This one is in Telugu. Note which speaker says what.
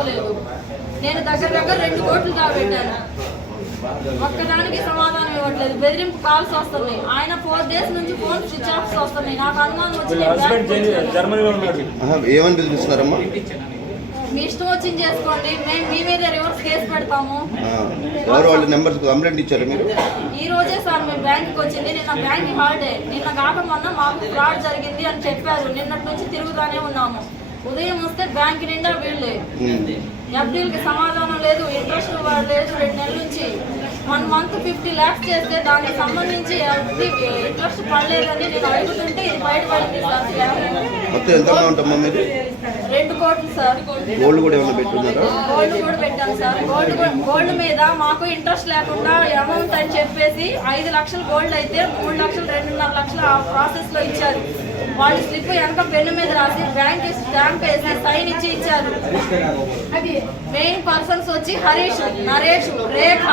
Speaker 1: దగ్గర దగ్గర రెండు కోట్లు కాబట్టాను ఒక్కదానికి సమాధానం ఇవ్వట్లేదు. బెదిరింపు కాల్స్ వస్తున్నాయి. ఆయన ఫోర్ డేస్ నుంచి ఫోన్ స్విచ్ ఆఫ్ వస్తున్నాయి. నాకు అనుమానం వచ్చి
Speaker 2: వీళ్ళ
Speaker 1: నేను
Speaker 2: హస్బెండ్
Speaker 1: బ్యాంక్కి
Speaker 2: జర్మనీ- జర్మనీలో ఉన్నాడు
Speaker 3: ఆహా, ఏమని బెదిరిస్తున్నారమ్మా
Speaker 1: మీ ఇష్టం వచ్చింది చేసుకోండి. మేము మీ మీద రివర్స్ కేసు పెడతాము.
Speaker 3: ఆ, ఎవరు వాళ్ళ నెంబర్స్ కంప్లైంట్ ఇచ్చారా మీరు?
Speaker 1: ఈ రోజే సార్ మేము బ్యాంక్కి వచ్చింది. నిన్న బ్యాంక్ హాలిడే నిన్న కాక మొన్న మాకు ఫ్రాడ్ జరిగింది అని చెప్పారు. నిన్నటి నుంచి తిరుగుతానే ఉన్నాము. ఉదయం వస్తే బ్యాంక్ నిండా వీళ్ళే. ఎఫ్డీలకి సమాధానం లేదు. ఇంట్రెస్ట్ లేదు రెండు నెలల నుంచి. వన్ మంత్ ఫిఫ్టీ ల్యాక్స్ చేస్తే దానికి సంబంధించి ఇంట్రెస్ట్ పడలేదని నేను అడుగుతుంటే ఇది బయటపడింది సార్. రెండు కోట్లు సార్.
Speaker 3: గోల్డ్ కూడా ఏమైనా పెట్టున్నారా?
Speaker 1: గోల్డ్ కూడా పెట్టాం సార్. గోల్డ్ గోల్డ్ మీద మాకు ఇంట్రెస్ట్ లేకుండా అమౌంట్ అని చెప్పేసి ఐదు లక్షలు గోల్డ్ అయితే మూడు లక్షలు రెండున్నర లక్షలు ఆ ప్రాసెస్లో ఇచ్చారు. వాళ్ళు స్లిప్ వెనక పెన్ను మీద రాసి బ్యాంక్ స్టాంప్ వేసి సైన్ ఇచ్చి ఇచ్చారు. మెయిన్ పర్సన్స్ వచ్చి హరీష్ నరేష్ రేఖ.